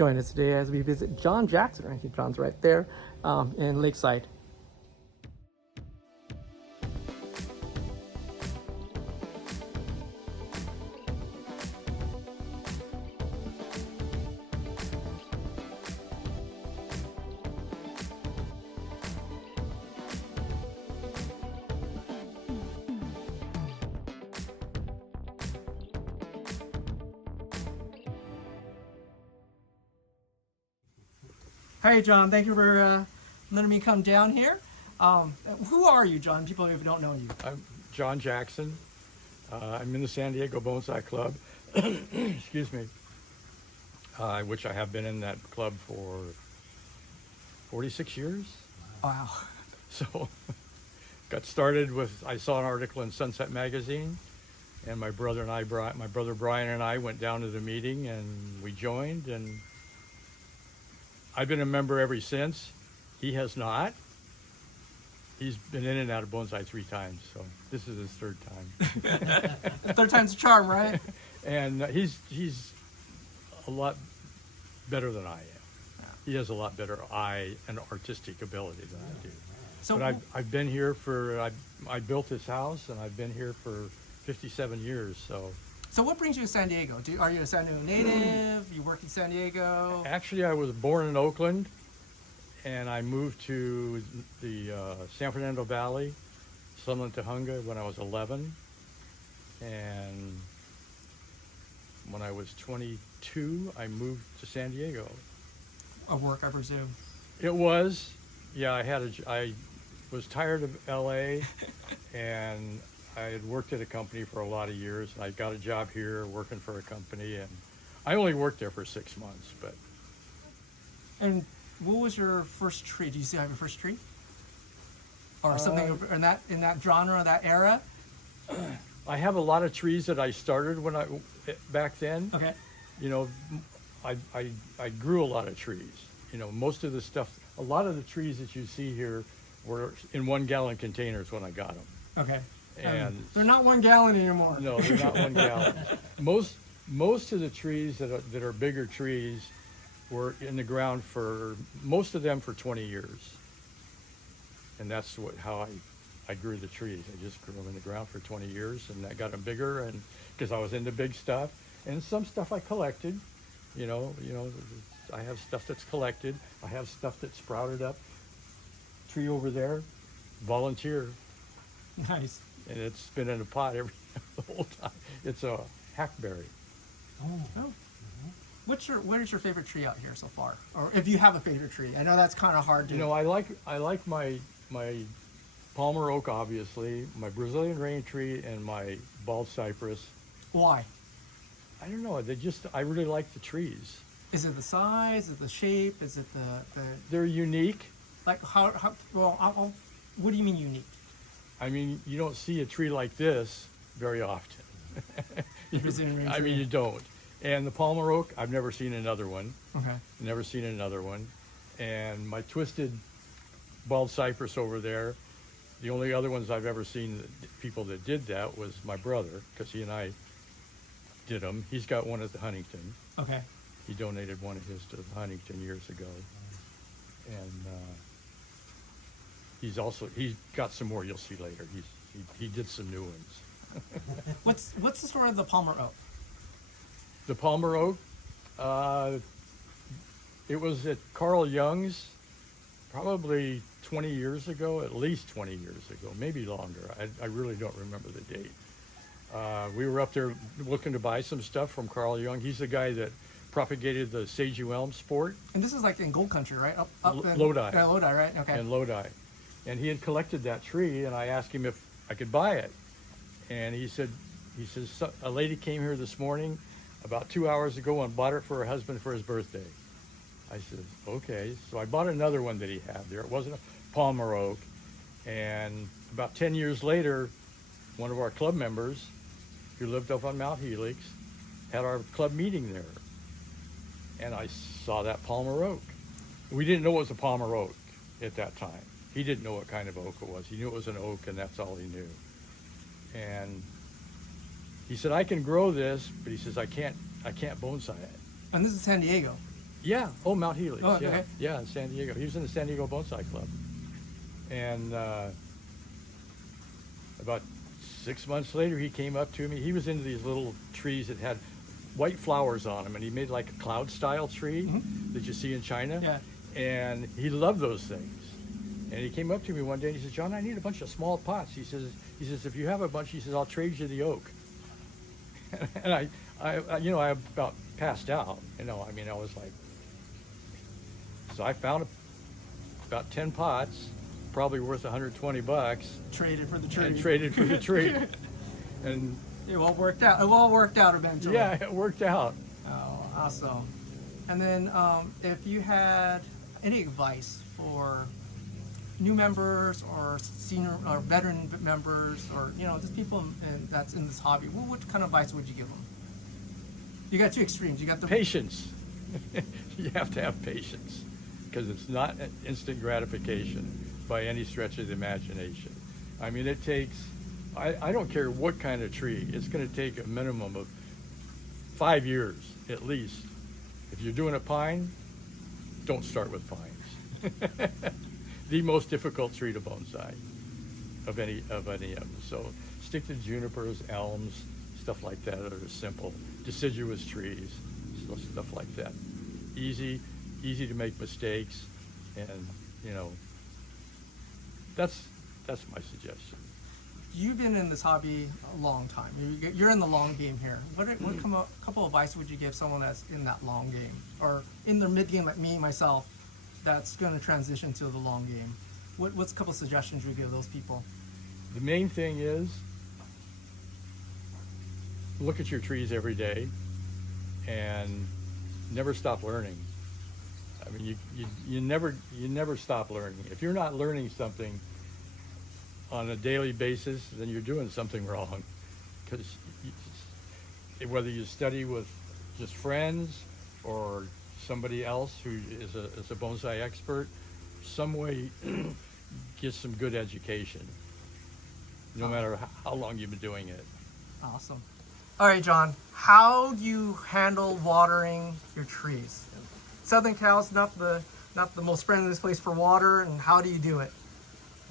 Join us today as we visit John Jackson. I think John's right there in Lakeside. Hey, John, thank you for letting me come down here. Who are you, John? People who don't know you. I'm John Jackson. I'm in the San Diego Bonsai Club, excuse me, which I have been in that club for 46 years. Wow. So got started with, I saw an article in Sunset Magazine, and my brother Brian and I went down to the meeting and we joined, and I've been a member ever since. He has not. He's been in and out of bonsai 3 times, so this is his 3rd time. Third time's a charm, right? And he's a lot better than I am. He has a lot better eye and artistic ability than I do. So, but I've been here for, I built this house, and I've been here for 57 years, so. So what brings you to San Diego? Are you a San Diego native? You work in San Diego? Actually, I was born in Oakland, and I moved to the San Fernando Valley, Sunland, Tahunga, when I was 11. And when I was 22, I moved to San Diego. Of work, I presume. It was, yeah. I was tired of LA, and I had worked at a company for a lot of years, and I got a job here working for a company, and I only worked there for 6 months, but. And what was your first tree? Do you still have your first tree? Or something in that genre, that era? I have a lot of trees that I started back then. Okay. You know, I grew a lot of trees. You know, most of the stuff, a lot of the trees that you see here were in 1-gallon containers when I got them. Okay. And they're not 1 gallon anymore. No, they're not 1 gallon. Most of the trees that are bigger trees were in the ground for, most of them for 20 years. And that's how I grew the trees. I just grew them in the ground for 20 years, and I got them bigger, and because I was into big stuff. And some stuff I collected, you know, I have stuff that's collected. I have stuff that sprouted up. Tree over there, volunteer. Nice. And it's been in a pot the whole time. It's a hackberry. Oh. Mm-hmm. What is your favorite tree out here so far? Or if you have a favorite tree? I know that's kind of hard to. You know, I like my Palmer oak, obviously, my Brazilian rain tree, and my bald cypress. Why? I don't know. I really like the trees. Is it the size? Is it the shape? Is it the? They're unique. Like how well, what do you mean unique? I mean, you don't see a tree like this very often. I mean, you don't. And the Palmer oak, I've never seen another one. Okay. Never seen another one. And my twisted bald cypress over there, the only other ones I've ever seen people that did that was my brother, because he and I did them. He's got one at the Huntington. Okay. He donated one of his to the Huntington years ago. And he's got some more you'll see later. He did some new ones. What's the story of the Palmer oak? The Palmer oak, it was at Carl Jung's probably 20 years ago, at least 20 years ago, maybe longer. I really don't remember the date. We were up there looking to buy some stuff from Carl Jung. He's the guy that propagated the Seiju elm sport. And this is like in Gold Country, right? Up in Lodi. Yeah, Lodi, right? Okay. In Lodi. And he had collected that tree, and I asked him if I could buy it. And he says, a lady came here this morning about 2 hours ago and bought it for her husband for his birthday. I said, okay. So I bought another one that he had there. It wasn't a Palmer oak. And about 10 years later, one of our club members who lived up on Mount Helix had our club meeting there. And I saw that Palmer oak. We didn't know it was a Palmer oak at that time. He didn't know what kind of oak it was. He knew it was an oak, and that's all he knew. And he said, I can grow this, but he says, I can't bonsai it. And this is San Diego. Yeah. Oh, Mount Helix. Oh, yeah. okay. Yeah, in San Diego. He was in the San Diego Bonsai Club. And about 6 months later, he came up to me. He was into these little trees that had white flowers on them, and he made like a cloud-style tree that you see in China. Yeah. And he loved those things. And he came up to me one day and he said, "John, I need a bunch of small pots." He says, "If you have a bunch," he says, "I'll trade you the oak." And I about passed out. I mean, I was like, so I found about 10 pots, probably worth $120. Traded for the tree. And traded for the tree. And It all worked out. It all worked out eventually. yeah, it worked out. Oh, awesome. And then if you had any advice for new members or senior or veteran members, or just people that's in this hobby, what kind of advice would you give them? You got two extremes. You got the Patience. You have to have patience, because it's not an instant gratification by any stretch of the imagination. I mean, it takes, I don't care what kind of tree, it's going to take a minimum of 5 years at least. If you're doing a pine, don't start with pines. The most difficult tree to bonsai of any of them. So stick to junipers, elms, stuff like that are simple. Deciduous trees, stuff like that. Easy to make mistakes, and that's my suggestion. You've been in this hobby a long time. You're in the long game here. What couple of advice would you give someone that's in that long game, or in their mid game like me, myself, that's going to transition to the long game? What's a couple of suggestions you give those people? The main thing is, look at your trees every day and never stop learning. I mean, you never stop learning. If you're not learning something on a daily basis, then you're doing something wrong. Because whether you study with just friends or somebody else who is a bonsai expert, some way get some good education, no matter how long you've been doing it. Awesome. All right, John, how do you handle watering your trees? Southern Cal's not the most friendliest place for water, and how do you do it?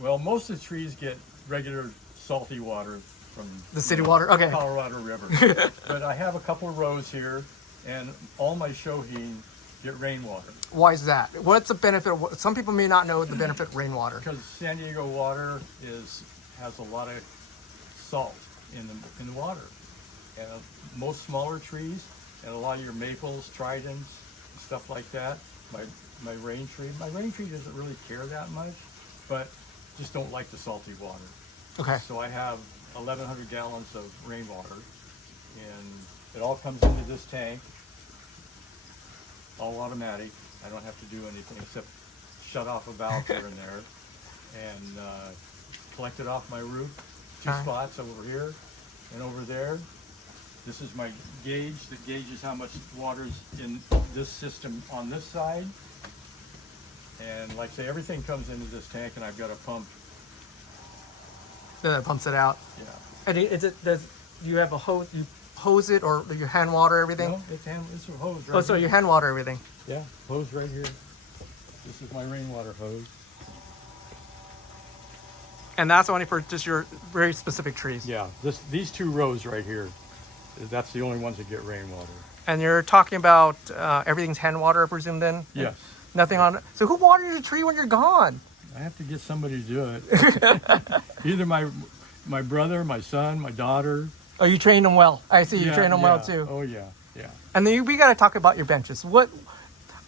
Well, most of the trees get regular salty water from The city water? Okay. Colorado River. But I have a couple of rows here, and all my shohin get rainwater. Why is that? What's the benefit? Some people may not know the benefit of rainwater. Because San Diego water has a lot of salt in the water. And most smaller trees, and a lot of your maples, tridents, stuff like that, my rain tree doesn't really care that much, but just don't like the salty water. Okay. So I have 1,100 gallons of rainwater, and it all comes into this tank, all automatic. I don't have to do anything except shut off a valve here and there, and collect it off my roof. Two spots over here and over there. This is my gauge that gauges how much water's in this system on this side. And like I say, everything comes into this tank, and I've got a pump. That pumps it out. Yeah. And do you have a hose? You hose it, or do you hand water everything? No, it's a hose right Oh, so here. you hand water everything. Yeah, hose right here. This is my rainwater hose. And that's only for just your very specific trees. Yeah, these two rows right here, that's the only ones that get rainwater. And you're talking about everything's hand water, I presume, then? Yes. Nothing on it. So who waters your tree when you're gone? I have to get somebody to do it. Either my brother, my son, my daughter. Oh, you train them well. I see you Yeah, train them well too. Oh yeah. And then we got to talk about your benches.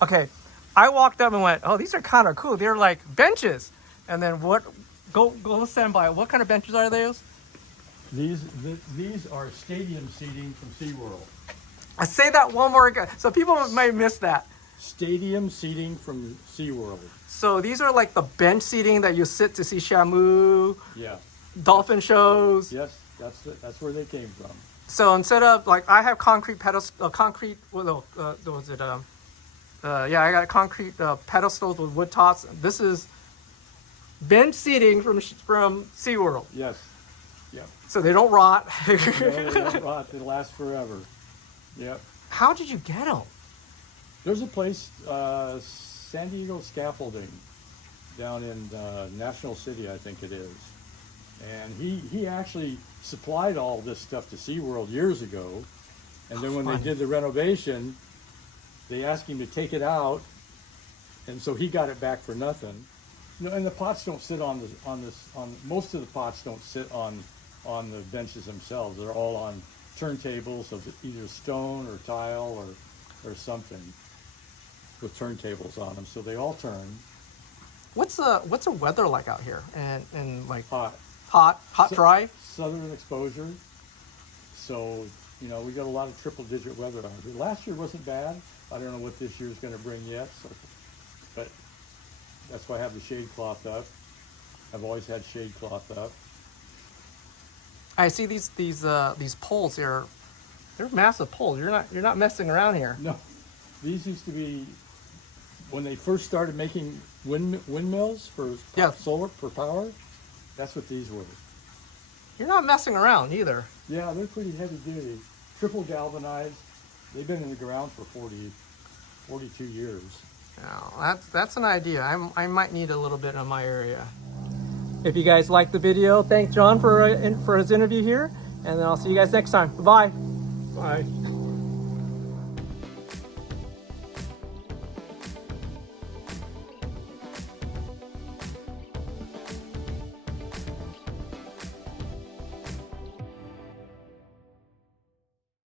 Okay, I walked up and went, oh, these are kind of cool. They're like benches. And then go stand by. What kind of benches are those? These are stadium seating from SeaWorld. I say that one more again, so people might miss that. Stadium seating from SeaWorld. So these are like the bench seating that you sit to see Shamu, Yeah. dolphin shows. Yes, that's where they came from. So instead of like I have concrete pedestals, I got concrete pedestals with wood tops. This is bench seating from SeaWorld. Yes. Yep. So they don't rot. No, they don't rot. They last forever. Yep. How did you get them? There's a place, San Diego Scaffolding, down in National City, I think it is. And he actually supplied all this stuff to SeaWorld years ago. And then when they did the renovation, they asked him to take it out, and so he got it back for nothing. No, and the pots don't sit on most of the pots don't sit on the benches themselves. They're all on turntables of either stone or tile or something with turntables on them, so they all turn. What's the weather like out here? And like Hot, dry? southern exposure. So, you know, we got a lot of triple-digit weather out here. Last year wasn't bad. I don't know what this year's going to bring yet, so, but that's why I have the shade cloth up. I've always had shade cloth up. I see these poles here. They're massive poles. You're not messing around here. No, these used to be when they first started making windmills for solar for power. That's what these were. You're not messing around either. Yeah, they're pretty heavy duty. Triple galvanized. They've been in the ground for 42 years. Now, that's an idea. I might need a little bit in my area. If you guys liked the video, thank John for his interview here, and then I'll see you guys next time. Bye. Bye.